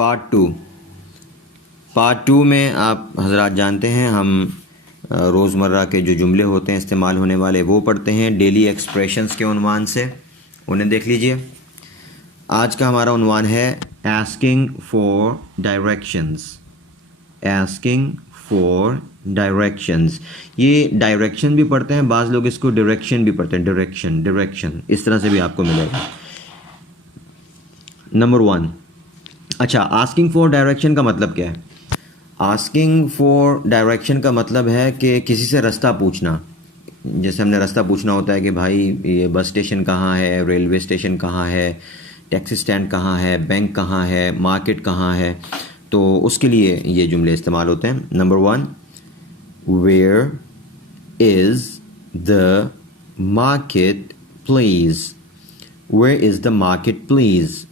Part 2 में आप हजरात जानते हैं हम रोज़मर्रा के जो जुमले होते हैं इस्तेमाल होने वाले वो पढ़ते हैं डेली एक्सप्रेशंस के उन्वान से, उन्हें देख लीजिए। आज का हमारा उन्वान है आस्किंग फॉर डायरेक्शंस। ये डायरेक्शन भी पढ़ते हैं, बाज़ लोग इसको डायरेक्शन भी पढ़ते हैं, डायरेक्शन इस तरह से भी आपको मिलेगा। नंबर 1, अच्छा, आस्किंग फॉर डायरेक्शन का मतलब क्या है? आस्किंग फॉर डायरेक्शन का मतलब है कि किसी से रास्ता पूछना। जैसे हमने रास्ता पूछना होता है कि भाई ये बस स्टेशन कहाँ है, रेलवे स्टेशन कहाँ है, टैक्सी स्टैंड कहाँ है, बैंक कहाँ है, मार्केट कहाँ है, तो उसके लिए ये जुमले इस्तेमाल होते हैं। Number 1, where is the market please. Where is the market please,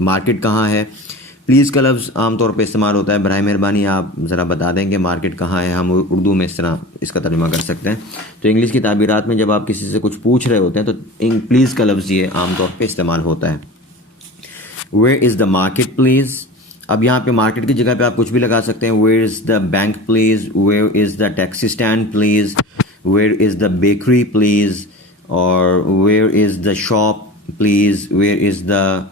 market कहाँ है। प्लीज़ का लफ्ज़ आमतौर पे इस्तेमाल होता है, बराए मेहरबानी आप ज़रा बता दें कि मार्केट कहाँ है। हम उर्दू में इस तरह इसका तर्जुमा कर सकते हैं। तो इंग्लिश की ताबीरात में जब आप किसी से कुछ पूछ रहे होते हैं तो प्लीज़ का लफ्ज़ ये आमतौर पे इस्तेमाल होता है। Where is the market please. अब यहाँ पे मार्केट की जगह पे आप कुछ भी लगा सकते हैं। Where is the bank please, where is the taxi stand please, where is the bakery please, और where is the shop please, where is the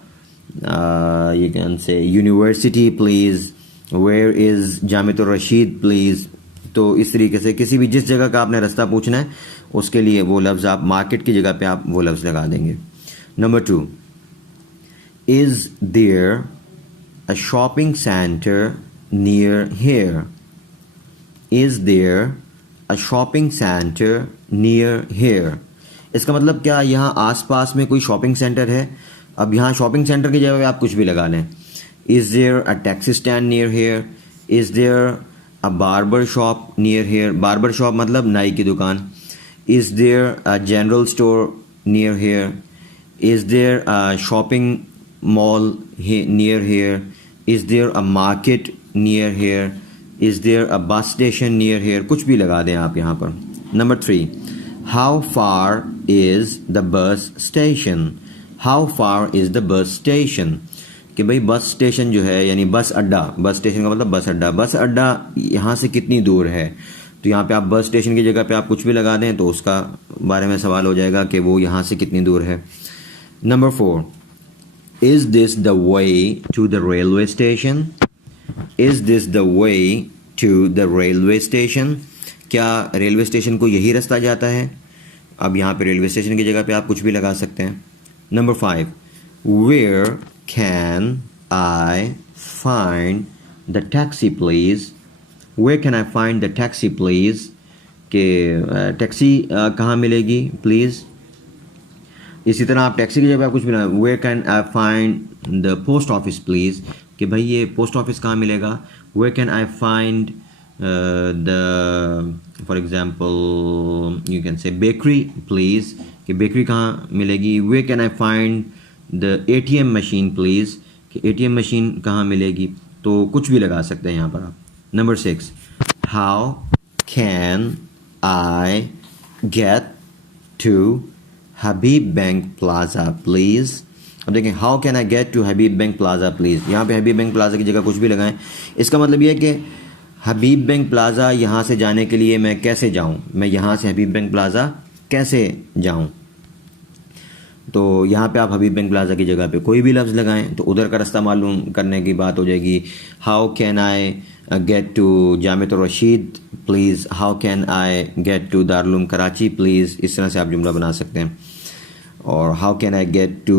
you can say university please, where is Jamiatur Rasheed please। तो इस तरीके से किसी भी जिस जगह का आपने रास्ता पूछना है उसके लिए वो लफ्ज़ आप मार्केट की जगह पे आप वो लफ्ज़ लगा देंगे। Number 2, is there a shopping center near here। is there a shopping center near here, इसका मतलब क्या यहाँ आसपास में कोई शॉपिंग सेंटर है। अब यहाँ शॉपिंग सेंटर की जगह पे आप कुछ भी लगा लें। Is there a taxi stand near here, is there a barber shop near here, barber shop मतलब नाई की दुकान। Is there a general store near here, is there a shopping mall near here, is there a market near here, is there a bus station near hair, कुछ भी लगा दें आप यहाँ पर। Number 3, how far is the bus station. How far is the bus station, कि भाई bus station जो है यानी बस अड्डा, बस स्टेशन का मतलब बस अड्डा यहाँ से कितनी दूर है। तो यहाँ पे आप बस स्टेशन की जगह पे आप कुछ भी लगा दें तो उसका बारे में सवाल हो जाएगा कि वो यहाँ से कितनी दूर है। Number 4, is this the way to the railway station. Is this the way to the railway station, क्या रेलवे स्टेशन को यही रास्ता जाता है। अब यहाँ पे रेलवे स्टेशन की जगह पे आप कुछ भी लगा सकते हैं। Number 5, where can I find the taxi please। where can I find the taxi please, कि टैक्सी कहाँ मिलेगी प्लीज़। इसी तरह आप टैक्सी की जगह कुछ भी ना, where can I find the post office please, कि भाई ये पोस्ट ऑफिस कहाँ मिलेगा। where can I find for example you can say bakery please, कि बेकरी कहाँ मिलेगी। Where can I find the ATM machine please, कि ATM मशीन कहाँ मिलेगी। तो कुछ भी लगा सकते हैं यहाँ पर आप। Number 6, how can I get to Habib bank plaza please. अब देखें, how can I get to Habib bank plaza please, यहाँ पे हबीब बैंक प्लाज़ा की जगह कुछ भी लगाएं। इसका मतलब ये है कि हबीब बैंक प्लाज़ा यहाँ से जाने के लिए मैं कैसे जाऊँ, मैं यहाँ से हबीब बैंक प्लाज़ा कैसे जाऊं। तो यहाँ पे आप हबीब बैंक प्लाज़ा की जगह पे कोई भी लफ्ज़ लगाएं तो उधर का रास्ता मालूम करने की बात हो जाएगी। How can I get to Jamiatur Rasheed please, how can I get to Darul Karachi please, इस तरह से आप जुमला बना सकते हैं। और how can I get to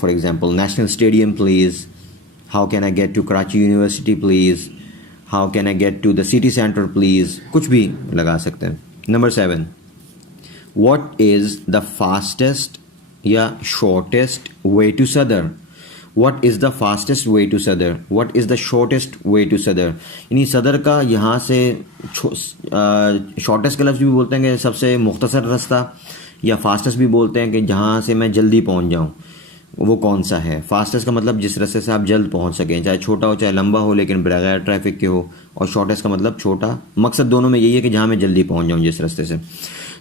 for example national stadium please, how can I get to Karachi university please, how can I get to the city centre please, कुछ भी लगा सकते हैं। Number 7, What is the fastest या shortest way to Sadr। What is the fastest way to Sadr, what is the shortest way to Sadr, यानी सदर का यहाँ से शॉर्टेस्ट का लफ्ज़ भी बोलते हैं कि सबसे मुख्तसर रास्ता, या फास्टेस्ट भी बोलते हैं कि जहाँ से मैं जल्दी पहुँच जाऊँ, वो कौन सा है। फास्टेस्ट का मतलब जिस रास्ते से आप जल्द पहुँच सकें, चाहे छोटा हो चाहे लंबा हो, लेकिन बगैर ट्रैफिक के हो। और शॉर्टेस्ट का मतलब छोटा, मकसद दोनों में यही है कि जहाँ मैं जल्दी पहुँच जाऊँ जिस रास्ते से।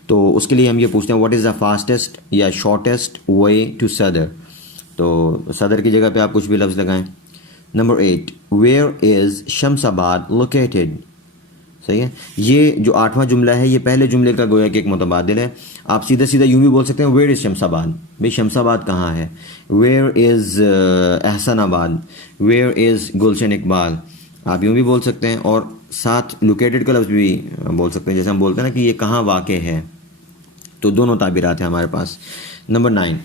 तो उसके लिए हम ये पूछते हैं व्हाट इज़ द फास्टेस्ट या शॉर्टेस्ट वे टू सदर। तो सदर की जगह पे आप कुछ भी लफ्ज़ लगाएं। Number 8, where is Shamsabad located. सही है। ये जो 8वां जुमला है ये पहले जुमले का गोया कि एक मुतबादिल है। आप सीधा सीधा यूँ भी बोल सकते हैं वेयर इज़ शमसाबाद, भाई शमसाबाद कहाँ है। Where is Ehsanabad, where is गुलशन इकबाल, आप यूँ भी बोल सकते हैं। और साथ लोकेटेड का लफ्ज़ भी बोल सकते हैं, जैसे हम बोलते हैं ना कि ये कहाँ वाक़े है। तो दोनों ताबीरात हैं हमारे पास। Number 9,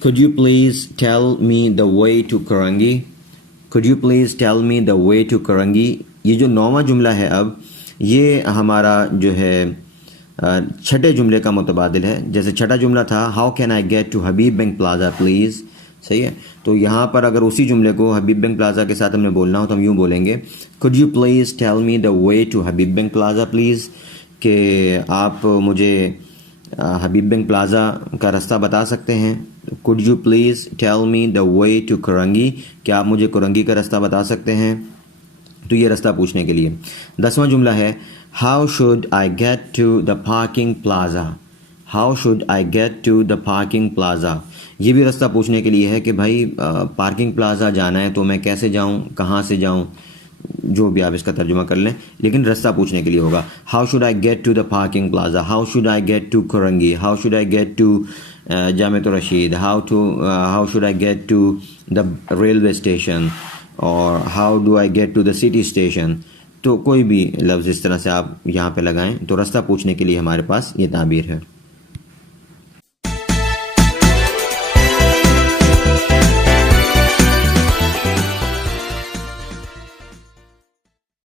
could you please tell me the way to Korangi. could you please tell me the way to Korangi, ये जो 9वां जुमला है अब ये हमारा जो है छठे जुमले का मुतबादिल है। जैसे छठा जुमला था how can I get to Habib bank plaza please. सही है। तो यहाँ पर अगर उसी जुमले को हबीब बैंक प्लाजा के साथ हमने बोलना हो तो हम यूँ बोलेंगे could you please tell me the way to Habib bank plaza please, कि आप मुझे हबीब बैंक प्लाजा का रास्ता बता सकते हैं। Could you please tell me the way to Korangi, क्या आप मुझे करंगी का रास्ता बता सकते हैं। तो ये रास्ता पूछने के लिए। 10वां जुमला है how should I get to the parking plaza. How should I get to the parking plaza, ये भी रास्ता पूछने के लिए है कि भाई पार्किंग प्लाजा जाना है तो मैं कैसे जाऊं, कहाँ से जाऊं, जो भी आप इसका तर्जुमा कर लें, लेकिन रास्ता पूछने के लिए होगा। How should I get to the parking plaza, how should I get to Korangi, how should I get to Jamia Rasheed, how should I get to the railway station, और how do I get to the city station. तो कोई भी लफ्ज़ इस तरह से आप यहाँ पे लगाएं तो रास्ता पूछने के लिए हमारे पास ये ताबीर है।